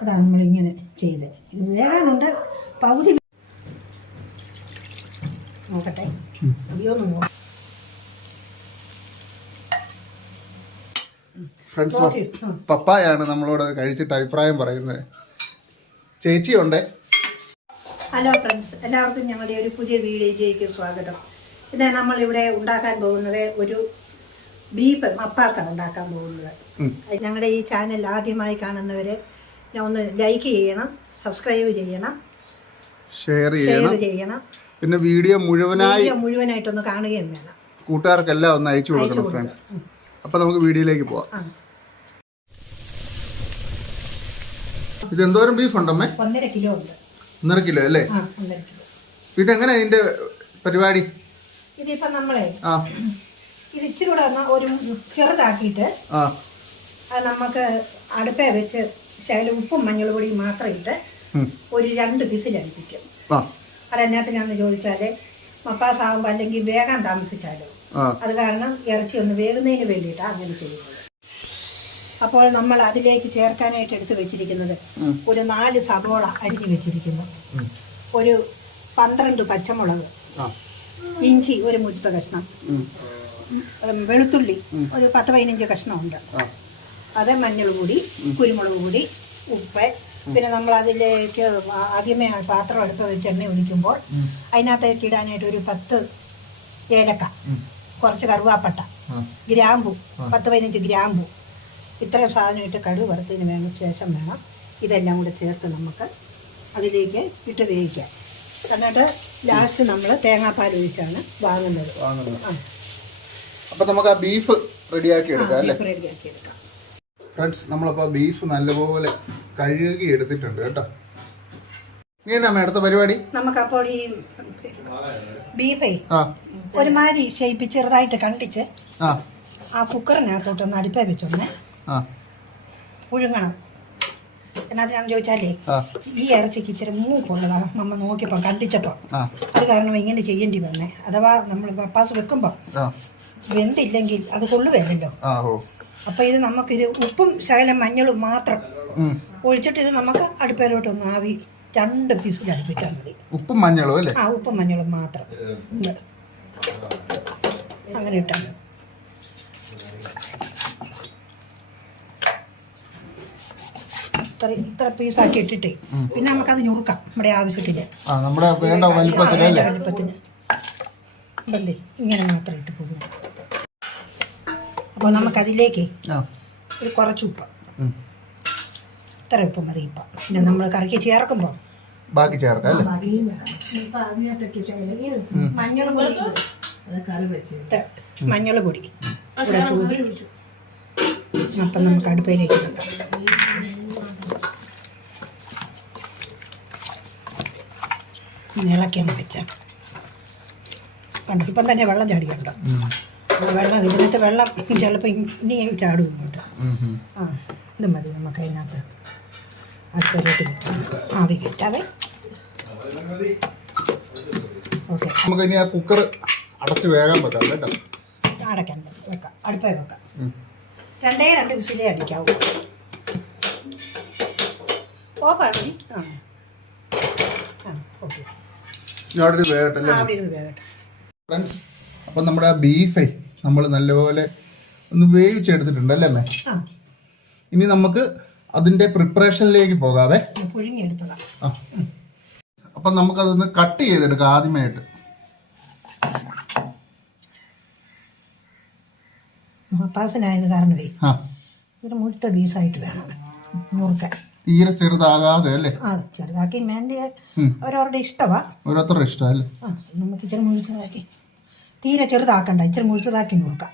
അതാണ് നമ്മളിങ്ങനെ ചെയ്ത്. ഇത് വേകാനുണ്ട്. പകുതി നോക്കട്ടെ, അധികമൊന്നും നോക്കാം. പപ്പായാണ് നമ്മളോട് കഴിച്ചിട്ട് അഭിപ്രായം പറയുന്നത്. ചേച്ചിയുണ്ട്. ഹലോ ഫ്രണ്ട്സ്, എല്ലാവർക്കും ഞങ്ങളുടെ ഒരു പുതിയ വീഡിയോയിലേക്ക് സ്വാഗതം. ഇത് നമ്മളിവിടെ ഉണ്ടാക്കാൻ പോകുന്നത് ഒരു ബീഫ് മപ്പാസാണ് ഉണ്ടാക്കാൻ പോകുന്നത്. ഞങ്ങളുടെ ഈ ചാനൽ ആദ്യമായി കാണുന്നവർ ഒന്ന് ലൈക്ക് ചെയ്യണം, സബ്സ്ക്രൈബ് ചെയ്യണം, ഷെയർ ചെയ്യണം. പിന്നെ വീഡിയോ മുഴുവനായിട്ടൊന്ന് കാണുകയും വേണം. കൂട്ടുകാർക്കെല്ലാം ഒന്ന് അയച്ചു കൊടുക്കണം ഫ്രണ്ട്സ്. അപ്പൊ നമുക്ക് വീഡിയോയിലേക്ക് പോവാം. ഇത് എന്തോരം ബീഫ് ഉണ്ടമ്മേ? 1.5 കിലോ ഉണ്ട്. 1.5 കിലോ അല്ലേ? ഇതെങ്ങനെ ഇതിന്റെ പരിപാടി? ഇതിപ്പോ നമ്മളെ ഇത് ഇച്ചിരി കൂടെ ഒരു ചെറുതാക്കിയിട്ട് അത് നമുക്ക് അടുപ്പേ വെച്ച് ശകലം ഉപ്പും മഞ്ഞൾ പൊടിയും മാത്രം ഇട്ട് ഒരു 2 വിസിലടിപ്പിക്കും. അതെന്നാത്തിനാന്ന് ചോദിച്ചാല് മപ്പാസ് ആകുമ്പോ അല്ലെങ്കിൽ വേഗം താമസിച്ചാലോ, അത് കാരണം ഇറച്ചി ഒന്ന് വേകുന്നതിന് വേണ്ടിയിട്ടാണ് അങ്ങനെ ചെയ്യുന്നത്. അപ്പോൾ നമ്മൾ അതിലേക്ക് ചേർക്കാനായിട്ട് എടുത്ത് വെച്ചിരിക്കുന്നത് ഒരു 4 സവോള അരിഞ്ഞ് വെച്ചിരിക്കുന്നു, ഒരു 12 പച്ചമുളക്, ഇഞ്ചി ഒരു മുഴുത്ത കഷ്ണം, വെളുത്തുള്ളി ഒരു 10-15 കഷ്ണമുണ്ട്, അത് മഞ്ഞൾ പൊടി, കുരുമുളക് പൊടി, ഉപ്പ്. പിന്നെ നമ്മൾ അതിലേക്ക് ആദ്യമേ പാത്രം അടുപ്പ് വെച്ച് എണ്ണ ഒഴിക്കുമ്പോൾ അതിനകത്തേക്ക് ഇടാനായിട്ട് ഒരു 10 ഏലക്ക, കുറച്ച് കറുവാപ്പട്ട, ഗ്രാമ്പു 10-15 ഗ്രാമ്പു, ഇത്രയും സാധനം ഇട്ട് കടുക് വറുത്തതിന് ശേഷം വേണം ഇതെല്ലാം കൂടെ ചേർത്ത് നമുക്ക് അതിലേക്ക് ഇട്ട് വേവിക്കാം. എന്നിട്ട് ലാസ്റ്റ് നമ്മൾ തേങ്ങാപ്പാൽ ഒഴിച്ചാണ് വാങ്ങുന്നത്. അപ്പൊ നമുക്ക് ആ ബീഫ് റെഡിയാക്കി എടുക്കാം അല്ലേ? റെഡിയാക്കി എടുക്കാം ഫ്രണ്ട്സ്. നമ്മളപ്പോൾ ബീഫ് നല്ലപോലെ കഴുകി എടുത്തിട്ടുണ്ട് കേട്ടോ. ഇങ്ങനെയാണ് അടുത്ത പരിപാടി. നമുക്കപ്പോൾ ഈ ബീഫേ ഒരുമാതിരി ഷേപ്പ് ചെറുതായിട്ട് കണ്ടിച്ച് ആ കുക്കറിനകത്തോട്ടൊന്ന് അടുപ്പേ വെച്ചൊന്ന് പുഴുങ്ങണം. എന്നാത്തിനാന്ന് ചോദിച്ചാലേ ഈ ഇറച്ചിക്ക് ഇച്ചിരി മൂപ്പുള്ളതാ. നമ്മ നോക്കിയപ്പോ കണ്ടിച്ചപ്പോ അത് കാരണം ഇങ്ങനെ ചെയ്യേണ്ടി വന്നേ. അഥവാ നമ്മൾ പപ്പാസ് വെക്കുമ്പോ വെന്തില്ലെങ്കിൽ അത് കൊള്ളുവേലല്ലോ. അപ്പൊ ഇത് നമുക്കൊരു ഉപ്പും ശകലം മഞ്ഞളും മാത്രം ഒഴിച്ചിട്ട് ഇത് നമുക്ക് അടുപ്പയിലോട്ടൊന്ന് ആവി 2 പീസിൽ അടുപ്പിച്ചാൽ മതി. ഉപ്പും മഞ്ഞളും അല്ലേ? ഉപ്പും മഞ്ഞളും മാത്രം അങ്ങനെ ഇട്ടാൽ ഇത്ര പീസാക്കി ഇട്ടിട്ടേ പിന്നെ നമുക്കത് ഞുറുക്കാം നമ്മുടെ ആവശ്യത്തിന്, വലുപ്പത്തിന്. അതല്ലേ ഇങ്ങനെ മാത്രം ഇട്ട് പോകും. അപ്പോൾ നമുക്കതിലേക്ക് ഒരു കുറച്ച് ഉപ്പ്, ഇത്ര ഉപ്പ് മതി. ഇപ്പം പിന്നെ നമ്മൾ കറിക്ക് ചേർക്കുമ്പോൾ ബാക്കി ചേർക്കാം. മഞ്ഞൾ പൊടി ഇവിടെ തൂക്കി അപ്പം നമുക്ക് അടുപ്പയിലേക്ക് വെക്കാം. ഇളക്കിയൊന്ന് വെച്ചാൽ കണ്ടോ, ഇപ്പം തന്നെ വെള്ളം ചാടിയുണ്ടോ? വെള്ളം ഇതിനകത്ത് വെള്ളം ചിലപ്പോൾ ഇനിയും ചാടും ഇങ്ങോട്ട്. ഇത് മതി നമുക്ക് അതിനകത്ത് അടുപ്പിലോട്ട് വെക്കാം. ആവി കയറ്റാവേ. ഓക്കെ, നമുക്ക് ഇനി ആ കുക്കർ അടച്ച് വേഗം വെക്കാം കേട്ടോ. അടയ്ക്കാൻ വെക്കാം, അടുപ്പേ വെക്കാം. 2 വിസിലേ അടിക്കാവൂ. ഓഫാണ്. ഓക്കെ, അവിടെ വേകട്ടെ ഫ്രണ്ട്സ്. അപ്പം നമ്മുടെ ആ ബീഫേ നമ്മൾ നല്ലപോലെ ഒന്ന് വേവിച്ചെടുത്തിട്ടുണ്ടല്ലേ അമ്മേ? ഇനി നമുക്ക് അതിന്റെ പ്രിപ്പറേഷനിലേക്ക് പോകാവേ. അപ്പം നമുക്കതൊന്ന് കട്ട് ചെയ്തെടുക്കാം. ആദ്യമായിട്ട് മപ്പാസിനായത് കാരണമേ ഇതൊരു മുഴുത്ത ബീഫായിട്ട് വേണം മുറുക്കാൻ. തീരെ ചെറുതാകാതെ അല്ലേ? ചെറുതാക്കി വേണ്ടി അവരവരുടെ ഇഷ്ടമാ, ഓരോരുത്തരുടെ ഇഷ്ടം അല്ലേ? നമുക്ക് ഇച്ചിരി മുഴുത്തതാക്കി, തീരെ ചെറുതാക്കണ്ട, ഇച്ചിരി മുഴുത്തതാക്കി നോക്കാം.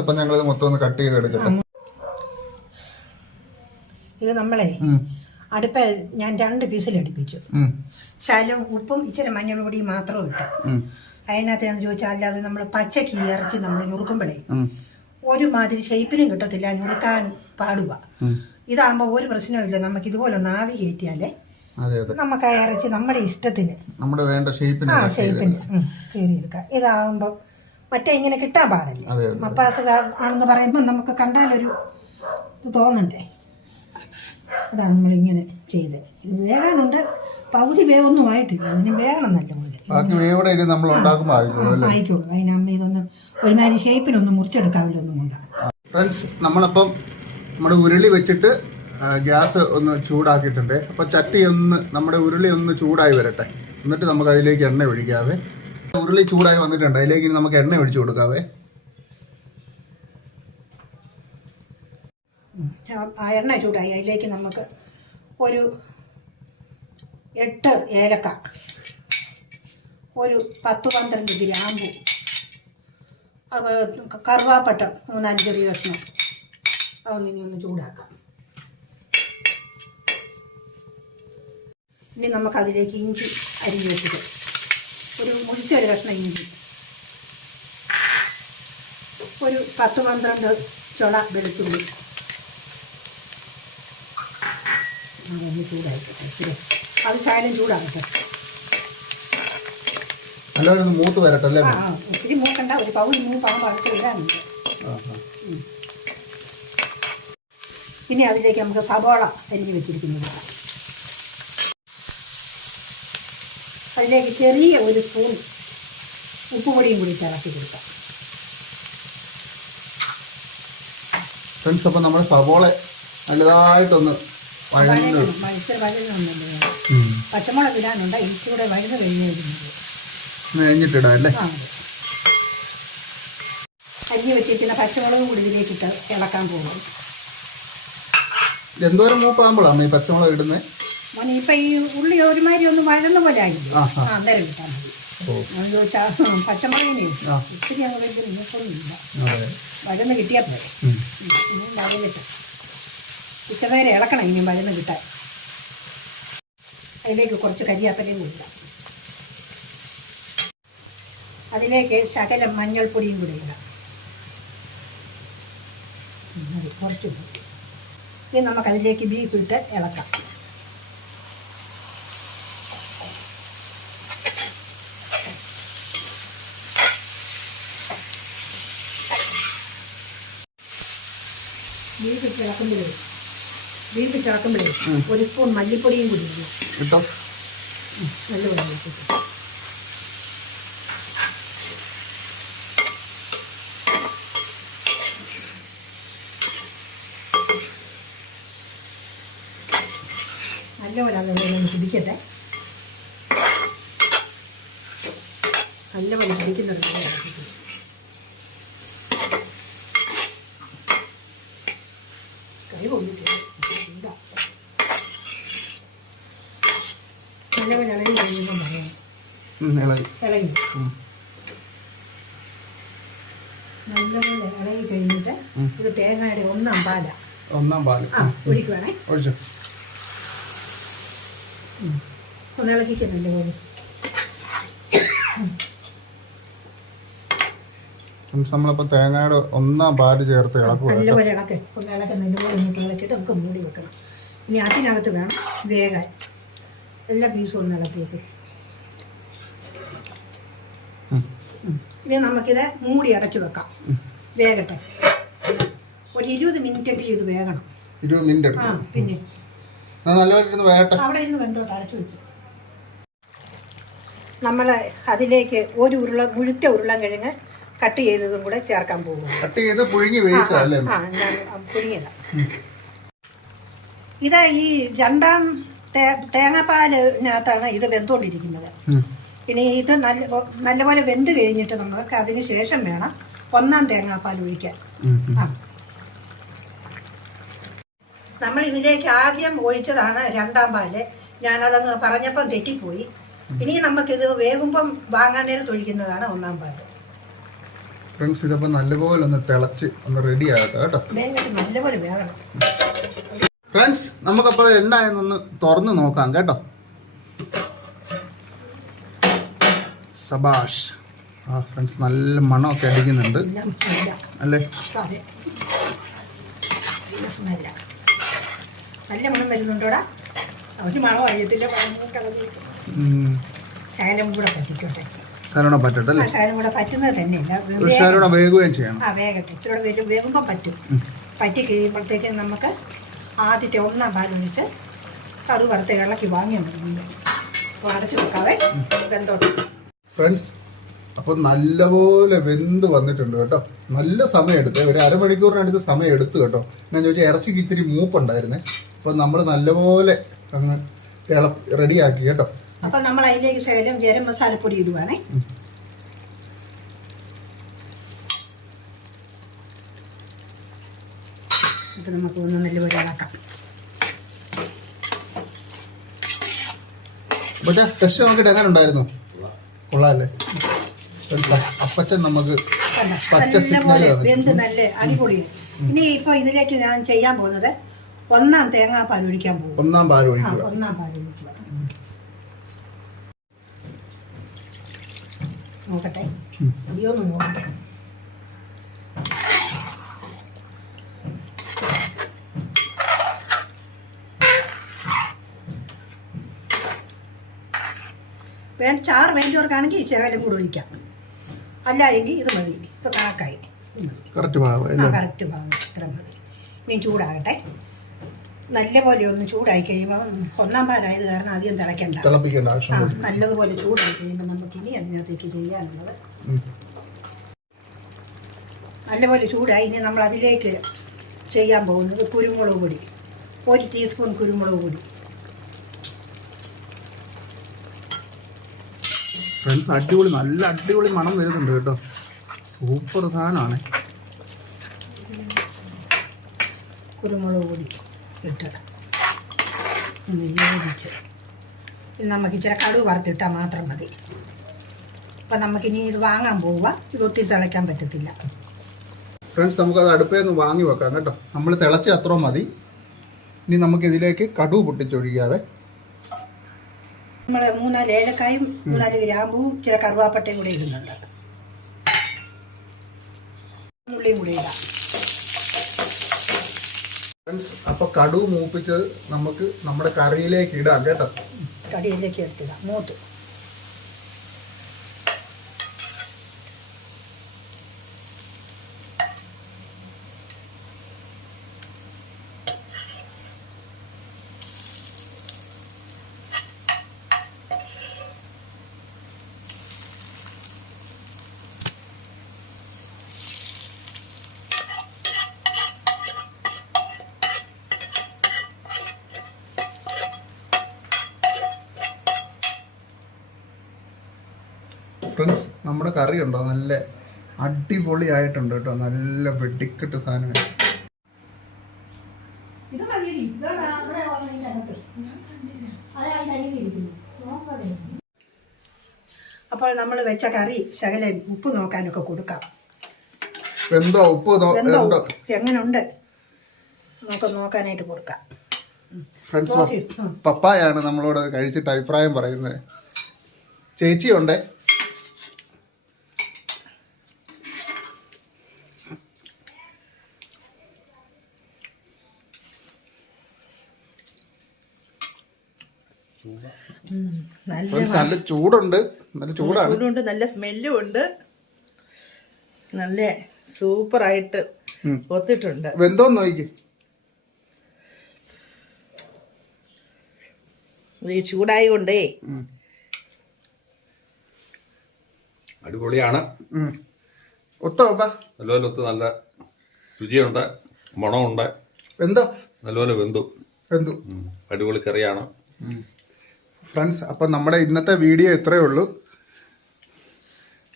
അപ്പം ഞങ്ങളിത് മൊത്തം ഒന്ന് കട്ട് ചെയ്തെടുക്കട്ടെ. ഇത് നമ്മളെ അടുപ്പ ഞാൻ 2 പീസിൽ അടുപ്പിച്ചു. ശകലം ഉപ്പും ഇച്ചിരി മഞ്ഞൾ പൊടിയും മാത്രം ഇട്ട്. അതിനകത്ത് എന്ന് ചോദിച്ചാൽ അല്ലാതെ നമ്മൾ പച്ചക്ക് ഇറച്ചി നമ്മൾ ഞുറുക്കുമ്പോഴേ ഒരുമാതിരി ഷേപ്പിനും കിട്ടത്തില്ല, ഞുറുക്കാൻ പാടുക. ഇതാകുമ്പോൾ ഒരു പ്രശ്നമില്ല. നമുക്ക് ഇതുപോലെ ഒന്ന് ആവി കയറ്റിയാലേ അതെ അതെ. നമുക്ക് ആ ഇറച്ചി നമ്മുടെ ഇഷ്ടത്തിന് നമ്മുടെ വേണ്ട ഷേപ്പിന് ചെയ്തെടുക്കാം. ഇതാകുമ്പോൾ മറ്റേ ഇങ്ങനെ കിട്ടാൻ പാടില്ല. മപ്പാസ് ആണെന്ന് പറയുമ്പോൾ നമുക്ക് കണ്ടാലൊരു ഇത് തോന്നണ്ടേ. അതാണ് നമ്മളിങ്ങനെ ചെയ്ത്. ഇത് വേകാനുണ്ട്, പകുതി വേവൊന്നും ആയിട്ടില്ല, അതിന് വേഗണം നല്ലപോലെ ആയിക്കോളൂ. അതിനമ്മ ഇതൊന്നും ഒരുമാതിരി ഷേപ്പിനൊന്നും മുറിച്ചെടുക്കാവില്ലൊന്നും ഉണ്ടാകും. ഫ്രണ്ട്സ്, നമ്മളപ്പം നമ്മുടെ ഉരുളി വെച്ചിട്ട് ഗ്യാസ് ഒന്ന് ചൂടാക്കിയിട്ടുണ്ട്. അപ്പോൾ ചട്ടി നമ്മുടെ ഉരുളി ഒന്ന് ചൂടായി വരട്ടെ, എന്നിട്ട് നമുക്ക് അതിലേക്ക് എണ്ണ ഒഴിക്കാവേ. ഉരുളി ചൂടായി വന്നിട്ടുണ്ട്, അതിലേക്ക് നമുക്ക് എണ്ണ ഒഴിച്ചു കൊടുക്കാവേ. ആ എണ്ണ ചൂടായി, അതിലേക്ക് നമുക്ക് ഒരു 8 ഏലക്ക, ഒരു 10-12 ഗ്രാമ്പു, കറുവാപ്പട്ട 3-5 ചെറിയ കഷ്ണം, അതൊന്നിനി ഒന്ന് ചൂടാക്കാം. ഇനി നമുക്കതിലേക്ക് ഇഞ്ചി അരിഞ്ഞ് വെച്ചിട്ട് ഒരു മുറിച്ചൊരു കഷ്ണം ഇഞ്ചി, ഒരു 10-12 ചുള വെളുത്തുള്ളി, അതൊന്ന് ചൂടായിട്ട് അത് ശകലം ചൂടാകട്ടെ. മൂത്ത് വരട്ടല്ലേ? ഒത്തിരി മൂക്കണ്ട, ഒരു പകുതി മൂപ്പാകുമ്പോൾ അടുത്ത് ഇടാനുണ്ട്. ഇനി അതിലേക്ക് നമുക്ക് സവാള അരിഞ്ഞ് വെച്ചിരിക്കുന്നത്, അതിലേക്ക് ചെറിയ ഒരു സ്പൂൺ ഉപ്പുപൊടിയും കൂടി ഇളക്കി കൊടുക്കാം. ഫ്രണ്ട്സ്, അപ്പം നമ്മുടെ സവാള നല്ലതായിട്ടൊന്ന് വഴന്നുണ്ടല്ലോ, പച്ചമുളക് ഇടാനുണ്ട്, എനിക്കൂടെ വഴന്ന് കഴിഞ്ഞിട്ടിടാം അല്ലേ? അരിഞ്ഞ് വെച്ചിരിക്കുന്ന പച്ചമുളകും കൂടി ഇതിലേക്ക് ഇട്ട് ഇളക്കാൻ പോകും. എന്തോരം മൂപ്പാകുമ്പോഴാണ് ഈ പച്ചമുളക് ഇടുന്നത്? മോനെ ഇപ്പം ഈ ഉള്ളി ഒരുമാതിരി ഒന്ന് വഴന്ന പോലെ ആയില്ലേ, അന്നേരം ഇട്ടാൽ മതി. പച്ചമുളകിനെ ഒത്തിരി അങ്ങ് വലിയ മൂപ്പൊന്നുമില്ല, വഴന്ന് കിട്ടിയാൽ പോലെ. ഇനിയും വഴന്നിട്ട് ഉച്ചനേരം ഇളക്കണം, ഇനിയും വഴന്ന് കിട്ടാൻ. അതിലേക്ക് കുറച്ച് കരിയാപ്പലയും കൊടുക്കാം. അതിലേക്ക് ശകലം മഞ്ഞൾപ്പൊടിയും കൂടി ഇടാം, കുറച്ച്. ഇനി നമുക്കതിലേക്ക് ബീഫ് ഇട്ട് ഇളക്കാം. ബീഫ് ചേർക്കുമ്പോഴേ ഒരു സ്പൂൺ മല്ലിപ്പൊടിയും കൂടി ഇടും. നല്ലപോലെ അതൊന്ന് പിടിക്കട്ടെ. നല്ലപോലെ പിടിക്കുന്നുണ്ട്. കൈ കൊണ്ടിട്ട് നല്ലപോലെ ഇളകി കഴിയുമ്പോൾ പറയാം. ഇളകി നല്ലപോലെ ഇളകി കഴിഞ്ഞിട്ട് ഇത് തേങ്ങയുടെ ഒന്നാം പാല് ഒഴിക്കുവാണേ. ഒന്ന് ഇളക്കിക്കുന്നുണ്ട് പോലെ. നമ്മളിപ്പോൾ തേങ്ങയുടെ ഒന്നാം പാല് ചേർത്ത് നല്ലപോലെ ഇളക്ക്. ഒന്ന് ഇളക്കി നല്ലപോലെ ഇങ്ങോട്ട് ഇളക്കിയിട്ട് നമുക്ക് മൂടി വെക്കണം. ഇനി അതിനകത്ത് വേണം വേകാൻ. എല്ലാ പീസും ഒന്ന് ഇളക്കിയിട്ട് ഇനി നമുക്കിത് മൂടി അടച്ചു വെക്കാം, വേകട്ടെ. ഒരു 20 മിനിറ്റെങ്കിലും ഇത് വേകണം. 20 മിനിറ്റ്? പിന്നെ അവിടെ ഇരുന്ന് വെന്തോട്ട് അടച്ചു വെച്ചു. നമ്മൾ അതിലേക്ക് ഒരു മുഴുത്ത ഉരുളൻകിഴങ്ങ് കട്ട് ചെയ്തതും കൂടെ ചേർക്കാൻ പോകും. പുഴുങ്ങിയതാ. ഇത് ഈ രണ്ടാം തേങ്ങാപ്പാലിനകത്താണ് ഇത് വെന്തുകൊണ്ടിരിക്കുന്നത്. പിന്നെ ഇത് നല്ലപോലെ വെന്ത് കഴിഞ്ഞിട്ട് നമുക്ക് അതിന് ശേഷം വേണം ഒന്നാം തേങ്ങാപ്പാൽ ഒഴിക്കാൻ. നമ്മൾ ഇതിലേക്ക് ആദ്യം ഒഴിച്ചതാണ് രണ്ടാം പാല്. ഞാനതങ്ങ് പറഞ്ഞപ്പം തെറ്റിപ്പോയി. ഇനി നമുക്കിത് വേകുമ്പം വാങ്ങാൻ നേരത്ത് ഒഴിക്കുന്നതാണ് ഒന്നാം പാല്. ഫ്രണ്ട്സ്, ഇതപ്പോൾ നല്ലപോലെ ഒന്ന് തിളച്ച് ഒന്ന് റെഡി ആകട്ടെ കേട്ടോ. നല്ലപോലെ വേകണം. ഫ്രണ്ട്സ്, നമുക്കപ്പോൾ എന്തായെന്നൊന്ന് തുറന്ന് നോക്കാം കേട്ടോ. സബാഷ്. ഫ്രണ്ട്സ്, നല്ല മണമൊക്കെ അടിക്കുന്നുണ്ട് അല്ലേ? നല്ല മണം വരുന്നുണ്ടോടാ? അവന് മണം അറിയത്തില്ല, കളഞ്ഞു ശകലം കൂടെ പറ്റിക്കോട്ടെ. ശകലം പറ്റട്ടല്ലേ? ശകലം കൂടെ പറ്റുന്നത് തന്നെയല്ല, വേകുകയും ചെയ്യണം. വേഗട്ടെ. ഇച്ചിരി വേകുമ്പോൾ പറ്റും. പറ്റി കഴിയുമ്പോഴത്തേക്കും നമുക്ക് ആദ്യത്തെ 1-ാം പാലൊഴിച്ച് കടുക് വറുത്ത് ഇളക്കി വാങ്ങിയാൽ മതി. അപ്പോൾ അടച്ചു വെക്കാവേ, വെന്തോട്ട്. ഫ്രണ്ട്സ്, അപ്പോൾ നല്ലപോലെ വെന്ത് വന്നിട്ടുണ്ട് കേട്ടോ. നല്ല സമയം എടുത്ത്, ഒരു അരമണിക്കൂറിനടുത്ത് സമയം എടുത്തു കേട്ടോ. ഞാൻ ചോദിച്ചാൽ ഇറച്ചിക്ക് ഇത്തിരി മൂപ്പുണ്ടായിരുന്നേ. അപ്പോൾ നമ്മൾ നല്ലപോലെ അങ്ങ് റെഡിയാക്കി കേട്ടോ. അപ്പം നമ്മൾ അതിലേക്ക് ശകലം ഗരം മസാലപ്പൊടി ഇടുവാണേ. ഇത് നമുക്ക് ഒന്ന് നല്ലപോലെ ഇളക്കാം. പക്ഷേ ടെസ്റ്റ് നോക്കിയിട്ട് എങ്ങനെ ഉണ്ടായിരുന്നു? കൊള്ളാല്ലേ? അപ്പച്ചൻ നമുക്ക് നല്ലപോലെ വെന്ത് നല്ല അടിപൊളിയായി. ഇനി ഇപ്പൊ ഇതിലേക്ക് ഞാൻ ചെയ്യാൻ പോകുന്നത് 1-ാം തേങ്ങാപ്പാൽ ഒഴിക്കാൻ പോകും. 1-ാം പാൽ ഒഴിക്കുക. 1-ാം പാൽ ഒഴിക്കുക. നോക്കട്ടെ, അയ്യൊന്ന് നോക്കട്ടെ. ചാറ് വേണ്ടവർക്കാണെങ്കിൽ ശകലം കൂടെ ഒഴിക്കാം. അല്ല എങ്കിൽ ഇത് മതി. ഇത് കണക്കായി കറക്റ്റ് ഭാഗം, ഇത്ര മതി. ഇനി ചൂടാകട്ടെ. നല്ലപോലെ ഒന്ന് ചൂടായി കഴിയുമ്പോൾ 1-ാം പാലായത് കാരണം അധികം തിളയ്ക്കണ്ട. നല്ലതുപോലെ ചൂടായി കഴിയുമ്പോൾ നമുക്ക് ഇനി അതിനകത്തേക്ക് ചെയ്യാനുള്ളത്, നല്ലപോലെ ചൂടായി. ഇനി നമ്മൾ അതിലേക്ക് ചെയ്യാൻ പോകുന്നത് കുരുമുളക് പൊടി. 1 ടീസ്പൂൺ കുരുമുളക് പൊടി. ഫ്രണ്ട്സ്, അടിപൊളി, നല്ല അടിപൊളി മണം വരുന്നുണ്ട് കേട്ടോ. സൂപ്പർ സാധനമാണ്. കുരുമുളക് പൊടി ഇട്ട് യോജിച്ച് നമുക്ക് ഇച്ചിരി കടുക് വറുത്തിട്ടാൽ മാത്രം മതി. അപ്പം നമുക്കിനി ഇത് വാങ്ങാൻ പോവുക. ഇത് ഒത്തിരി തിളയ്ക്കാൻ പറ്റത്തില്ല. ഫ്രണ്ട്സ്, നമുക്കത് അടുപ്പേ നിന്ന് വാങ്ങി വെക്കാം കേട്ടോ. നമ്മൾ തിളച്ച് അത്ര മതി. ഇനി നമുക്കിതിലേക്ക് കടുക് പൊട്ടിച്ചൊഴിക്കാവേ. നമ്മൾ 3-4 ഏലക്കായും 3-4 ഗ്രാമ്പൂവും ഇച്ചിരി കറുവാപ്പട്ടയും കൂടെ ഇടുന്നുണ്ട്. ഉള്ളിയും കൂടെ ഇടാം. ഫ്രണ്ട്സ്, അപ്പോൾ കടുക് മൂപ്പിച്ചത് നമുക്ക് നമ്മുടെ കറിയിലേക്ക് ഇടാം കേട്ടോ. കറിയിലേക്ക് എടുത്തിടാം. മൂത്ത് ഫ്രണ്ട്സ്, നമ്മുടെ കറി ഉണ്ടോ നല്ല അടിപൊളി ആയിട്ടുണ്ട് കേട്ടോ. നല്ല വെടിക്കെട്ട് സാധനം. അപ്പോൾ നമ്മൾ വെച്ച കറി ശകലം ഉപ്പ് നോക്കാനൊക്കെ കൊടുക്കാം. എന്തോ ഉപ്പ് എങ്ങനെയുണ്ട് നമുക്ക് നോക്കാനായിട്ട് കൊടുക്കാം. ഫ്രണ്ട്സ്, പപ്പായാണ് നമ്മളോട് കഴിച്ചിട്ട് അഭിപ്രായം പറയുന്നത്. ചേച്ചിയുണ്ടേ. നല്ല ചൂടുണ്ട്, നല്ല ചൂടാണ്, നല്ല സ്മെല്ലും ഉണ്ട്. നല്ല സൂപ്പറായിട്ട് ഒത്തിട്ടുണ്ട്. വെന്തോന്ന് നോക്കി. ഈ ചൂടായി കൊണ്ടേ അടിപൊളിയാണ്. നല്ലപോലെ ഒത്ത്, നല്ല രുചിയുണ്ട്, മണമുണ്ട്. വെന്തോ? നല്ലപോലെ വെന്തു. അടിപൊളി കറിയാണ്. ഫ്രണ്ട്സ്, അപ്പം നമ്മുടെ ഇന്നത്തെ വീഡിയോ ഇത്രയേ ഉള്ളൂ.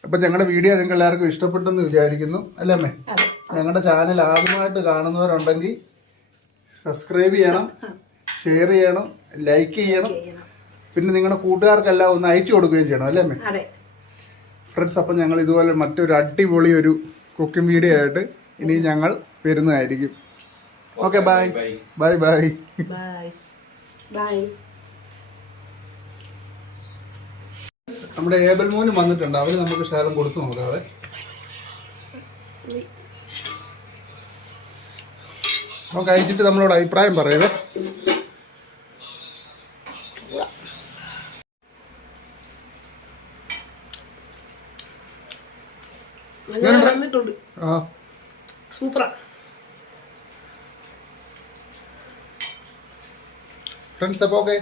അപ്പം ഞങ്ങളുടെ വീഡിയോ നിങ്ങൾക്ക് എല്ലാവർക്കും ഇഷ്ടപ്പെട്ടെന്ന് വിചാരിക്കുന്നു, അല്ലേ അമ്മേ? ഞങ്ങളുടെ ചാനൽ ആദ്യമായിട്ട് കാണുന്നവരുണ്ടെങ്കിൽ സബ്സ്ക്രൈബ് ചെയ്യണം, ഷെയർ ചെയ്യണം, ലൈക്ക് ചെയ്യണം. പിന്നെ നിങ്ങളുടെ കൂട്ടുകാർക്കെല്ലാം ഒന്ന് അയച്ചു കൊടുക്കുകയും ചെയ്യണം, അല്ലേ അമ്മേ? ഫ്രണ്ട്സ്, അപ്പം ഞങ്ങൾ ഇതുപോലെ മറ്റൊരു അടിപൊളി ഒരു കുക്കിംഗ് വീഡിയോ ആയിട്ട് ഇനി ഞങ്ങൾ വരുന്നതായിരിക്കും. Okay, bye bye bye bye. നമ്മുടെ ഏബൽ മോനും വന്നിട്ടുണ്ട്. അവര് നമുക്ക് ശകലം കൊടുത്തു നോക്കാതെ. അവൻ കഴിച്ചിട്ട് നമ്മളോട് അഭിപ്രായം പറയവേ. വന്നിട്ടുണ്ട് ആ സൂപ്പറാ. ഫ്രണ്ട്സ് അപ്പോൾ ഓക്കെ